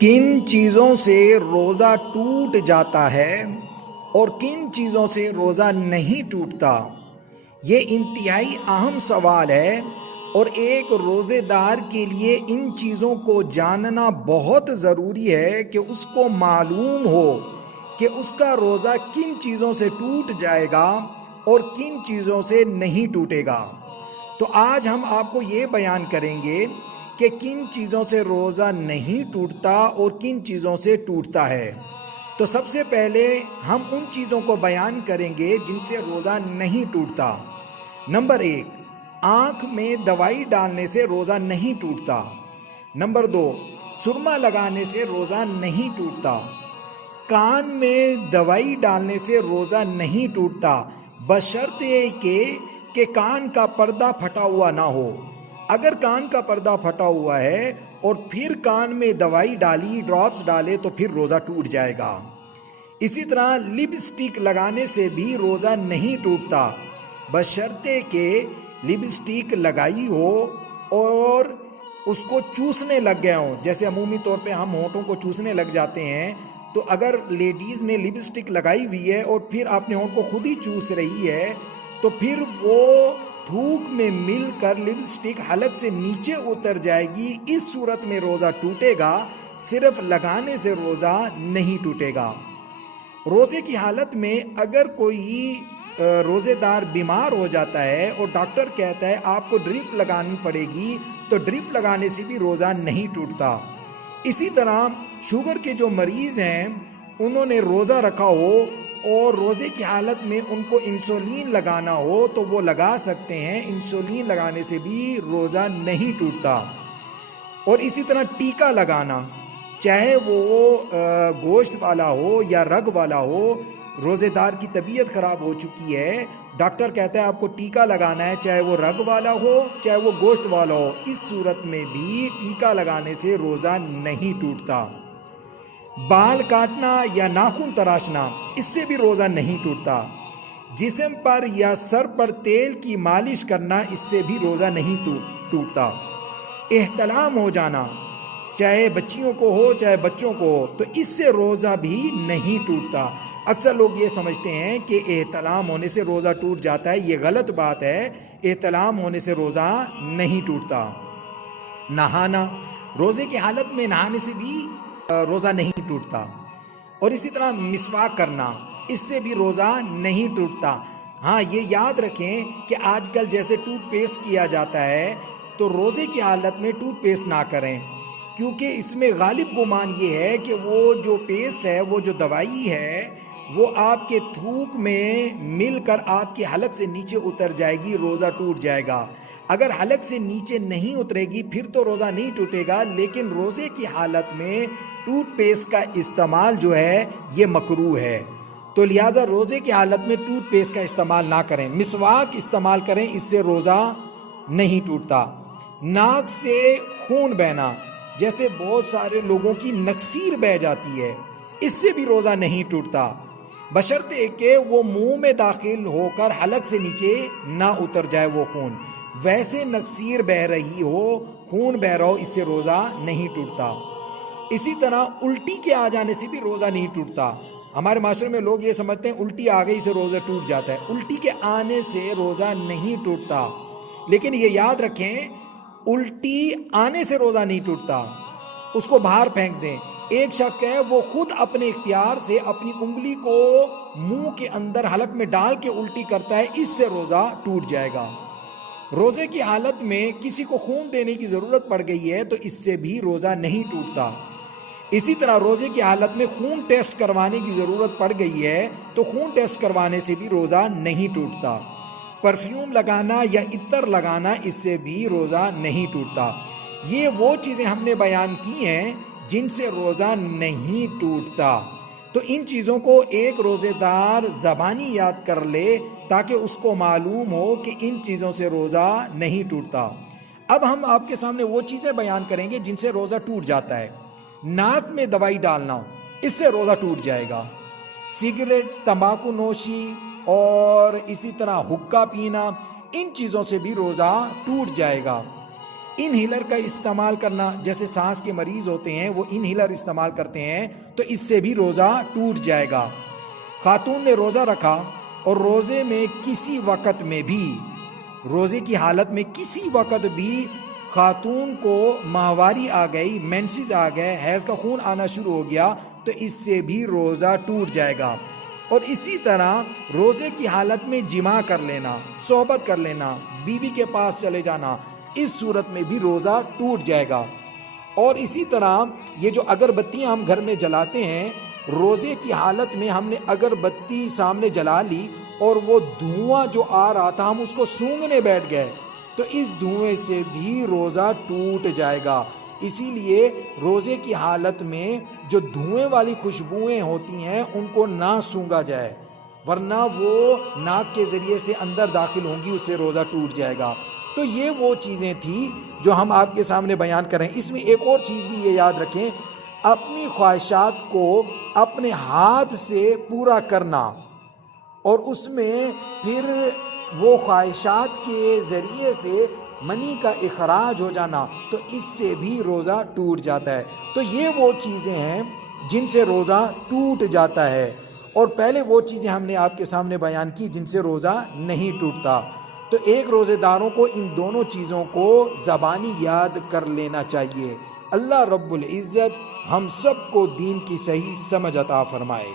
کن چیزوں سے روزہ ٹوٹ جاتا ہے اور کن چیزوں سے روزہ نہیں ٹوٹتا؟ یہ انتہائی اہم سوال ہے اور ایک روزے دار کے لیے ان چیزوں کو جاننا بہت ضروری ہے کہ اس کو معلوم ہو کہ اس کا روزہ کن چیزوں سے ٹوٹ جائے گا اور کن چیزوں سے نہیں ٹوٹے گا۔ تو آج ہم آپ کو یہ بیان کریں گے کہ کن چیزوں سے روزہ نہیں ٹوٹتا اور کن چیزوں سے ٹوٹتا ہے۔ تو سب سے پہلے ہم ان چیزوں کو بیان کریں گے جن سے روزہ نہیں ٹوٹتا۔ نمبر 1، آنکھ میں دوائی ڈالنے سے روزہ نہیں ٹوٹتا۔ نمبر 2، سرما لگانے سے روزہ نہیں ٹوٹتا۔ کان میں دوائی ڈالنے سے روزہ نہیں ٹوٹتا بشرطے کہ کان کا پردہ پھٹا ہوا نہ ہو۔ اگر کان کا پردہ پھٹا ہوا ہے اور پھر کان میں دوائی ڈالی، ڈراپس ڈالے، تو پھر روزہ ٹوٹ جائے گا۔ اسی طرح لپسٹک لگانے سے بھی روزہ نہیں ٹوٹتا بشرطے کہ لپسٹک لگائی ہو اور اس کو چوسنے لگ گئے ہوں۔ جیسے عمومی طور پہ ہم ہونٹوں کو چوسنے لگ جاتے ہیں، تو اگر لیڈیز نے لپسٹک لگائی ہوئی ہے اور پھر اپنے ہونٹ کو خود ہی چوس رہی ہے، تو پھر وہ تھوک میں مل کر لپسٹک حلق سے نیچے اتر جائے گی۔ اس صورت میں روزہ ٹوٹے گا، صرف لگانے سے روزہ نہیں ٹوٹے گا۔ روزے کی حالت میں اگر کوئی روزے دار بیمار ہو جاتا ہے اور ڈاکٹر کہتا ہے آپ کو ڈرپ لگانی پڑے گی، تو ڈرپ لگانے سے بھی روزہ نہیں ٹوٹتا۔ اسی طرح شوگر کے جو مریض ہیں، انہوں نے روزہ رکھا ہو اور روزے کی حالت میں ان کو انسولین لگانا ہو تو وہ لگا سکتے ہیں۔ انسولین لگانے سے بھی روزہ نہیں ٹوٹتا۔ اور اسی طرح ٹیکا لگانا، چاہے وہ گوشت والا ہو یا رگ والا ہو، روزے دار کی طبیعت خراب ہو چکی ہے، ڈاکٹر کہتا ہے آپ کو ٹیکا لگانا ہے، چاہے وہ رگ والا ہو چاہے وہ گوشت والا ہو، اس صورت میں بھی ٹیکا لگانے سے روزہ نہیں ٹوٹتا۔ بال کاٹنا یا ناخن تراشنا، اس سے بھی روزہ نہیں ٹوٹتا۔ جسم پر یا سر پر تیل کی مالش کرنا، اس سے بھی روزہ نہیں ٹوٹتا۔ احتلام ہو جانا، چاہے بچیوں کو ہو چاہے بچوں کو ہو، تو اس سے روزہ بھی نہیں ٹوٹتا۔ اکثر لوگ یہ سمجھتے ہیں کہ احتلام ہونے سے روزہ ٹوٹ جاتا ہے، یہ غلط بات ہے۔ احتلام ہونے سے روزہ نہیں ٹوٹتا۔ نہانا، روزے کی حالت میں نہانے سے بھی روزہ نہیں ٹوٹتا۔ اور اسی طرح مسواک کرنا، اس سے بھی روزہ نہیں ٹوٹتا۔ ہاں، یہ یاد رکھیں کہ آج کل جیسے ٹوتھ پیسٹ کیا جاتا ہے، تو روزے کی حالت میں ٹوتھ پیسٹ نہ کریں، کیونکہ اس میں غالب گمان یہ ہے کہ وہ جو پیسٹ ہے، وہ جو دوائی ہے، وہ آپ کے تھوک میں مل کر آپ کے حلق سے نیچے اتر جائے گی، روزہ ٹوٹ جائے گا۔ اگر حلق سے نیچے نہیں اترے گی پھر تو روزہ نہیں ٹوٹے گا، لیکن روزے کی حالت میں ٹوتھ پیسٹ کا استعمال جو ہے یہ مکروہ ہے، تو لہٰذا روزے کی حالت میں ٹوتھ پیسٹ کا استعمال نہ کریں، مسواک استعمال کریں، اس سے روزہ نہیں ٹوٹتا۔ ناک سے خون بہنا، جیسے بہت سارے لوگوں کی نکسیر بہہ جاتی ہے، اس سے بھی روزہ نہیں ٹوٹتا، بشرطے کہ وہ منہ میں داخل ہو کر حلق سے نیچے نہ اتر جائے وہ خون۔ ویسے نکسیر بہہ رہی ہو، خون بہہ رہا ہو، اس سے روزہ نہیں ٹوٹتا۔ اسی طرح الٹی کے آ جانے سے بھی روزہ نہیں ٹوٹتا۔ ہمارے معاشرے میں لوگ یہ سمجھتے ہیں الٹی آ گئی سے روزہ ٹوٹ جاتا ہے، الٹی کے آنے سے روزہ نہیں ٹوٹتا۔ لیکن یہ یاد رکھیں، الٹی آنے سے روزہ نہیں ٹوٹتا، اس کو باہر پھینک دیں۔ ایک شخص ہے وہ خود اپنے اختیار سے اپنی انگلی کو منہ کے اندر حلق میں ڈال کے الٹی کرتا ہے، اس سے روزہ ٹوٹ جائے گا۔ روزے کی حالت میں کسی کو خون دینے کی ضرورت پڑ گئی ہے تو اس سے بھی روزہ نہیں ٹوٹتا۔ اسی طرح روزے کی حالت میں خون ٹیسٹ کروانے کی ضرورت پڑ گئی ہے تو خون ٹیسٹ کروانے سے بھی روزہ نہیں ٹوٹتا۔ پرفیوم لگانا یا عطر لگانا، اس سے بھی روزہ نہیں ٹوٹتا۔ یہ وہ چیزیں ہم نے بیان کی ہیں جن سے روزہ نہیں ٹوٹتا، تو ان چیزوں کو ایک روزے دار زبانی یاد کر لے تاکہ اس کو معلوم ہو کہ ان چیزوں سے روزہ نہیں ٹوٹتا۔ اب ہم آپ کے سامنے وہ چیزیں بیان کریں گے جن سے روزہ ٹوٹ جاتا ہے۔ ناک میں دوائی ڈالنا، اس سے روزہ ٹوٹ جائے گا۔ سگریٹ، تمباکو نوشی اور اسی طرح حقہ پینا، ان چیزوں سے بھی روزہ ٹوٹ جائے گا۔ انہیلر کا استعمال کرنا، جیسے سانس کے مریض ہوتے ہیں وہ انہیلر استعمال کرتے ہیں تو اس سے بھی روزہ ٹوٹ جائے گا۔ خاتون نے روزہ رکھا اور روزے میں کسی وقت میں بھی، روزے کی حالت میں کسی وقت بھی خاتون کو ماہواری آ گئی، مینسز آ گئے، حیض کا خون آنا شروع ہو گیا تو اس سے بھی روزہ ٹوٹ جائے گا۔ اور اسی طرح روزے کی حالت میں جماع کر لینا، صحبت کر لینا، بیوی کے پاس چلے جانا، اس صورت میں بھی روزہ ٹوٹ جائے گا۔ اور اسی طرح یہ جو اگربتیاں ہم گھر میں جلاتے ہیں، روزے کی حالت میں ہم نے اگربتی سامنے جلا لی اور وہ دھواں جو آ رہا تھا ہم اس کو سونگھنے بیٹھ گئے تو اس دھوئیں سے بھی روزہ ٹوٹ جائے گا۔ اسی لیے روزے کی حالت میں جو دھوئیں والی خوشبوئیں ہوتی ہیں ان کو نہ سونگھا جائے، ورنہ وہ ناک کے ذریعے سے اندر داخل ہوں گی، اس سے روزہ ٹوٹ جائے گا۔ تو یہ وہ چیزیں تھیں جو ہم آپ کے سامنے بیان کریں۔ اس میں ایک اور چیز بھی یہ یاد رکھیں، اپنی خواہشات کو اپنے ہاتھ سے پورا کرنا اور اس میں پھر وہ خواہشات کے ذریعے سے منی کا اخراج ہو جانا، تو اس سے بھی روزہ ٹوٹ جاتا ہے۔ تو یہ وہ چیزیں ہیں جن سے روزہ ٹوٹ جاتا ہے، اور پہلے وہ چیزیں ہم نے آپ کے سامنے بیان کی جن سے روزہ نہیں ٹوٹتا۔ تو ایک روزے داروں کو ان دونوں چیزوں کو زبانی یاد کر لینا چاہیے۔ اللہ رب العزت ہم سب کو دین کی صحیح سمجھ عطا فرمائے۔